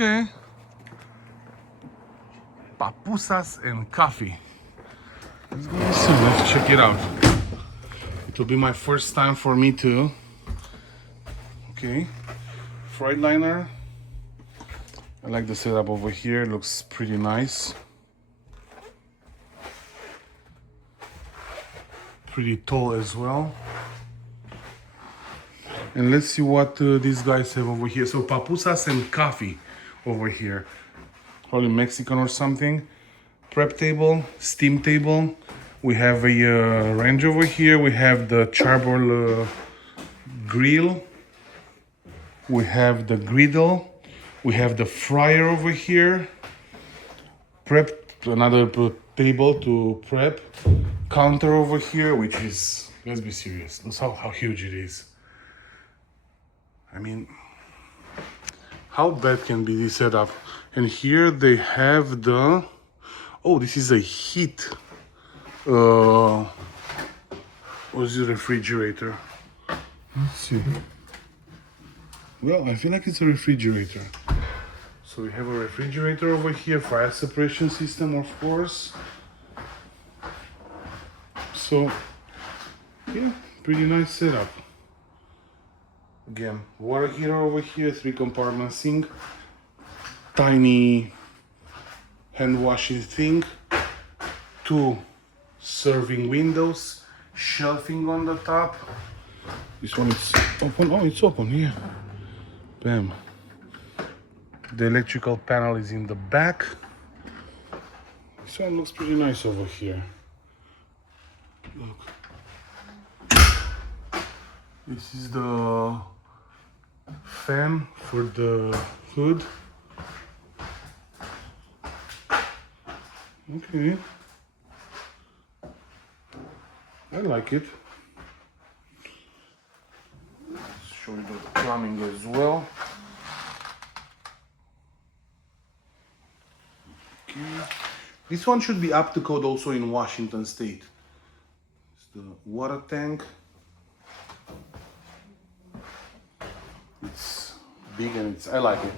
Okay. Papusas and coffee. Let's check it out. It will be my first time for me too. Okay. Freightliner. I like the setup over here. It looks pretty nice. Pretty tall as well. And let's see what these guys have over here. So papusas and coffee over here. Probably Mexican or something. Prep table, steam table. We have a range over here. We have the charbroil grill. We have the griddle. We have the fryer over here. Prep, another table to prep. Counter over here, which is, let's be serious. Look how huge it is. I mean, how bad can be this setup? And here they have the, oh, this is a heat. What's the refrigerator? Let's see. Well, I feel like it's a refrigerator. So we have a refrigerator over here, fire separation system, of course. So, yeah, pretty nice setup. Again, water heater over here, 3-compartment sink, tiny hand washing thing, 2 serving windows, shelving on the top. This one is open. Oh, it's open here. Bam. The electrical panel is in the back. This one looks pretty nice over here. Look. This is the fan for the hood. Okay. I like it. Let's show you the plumbing as well. Okay. This one should be up to code also in Washington State. It's the water tank. It's big and I like it.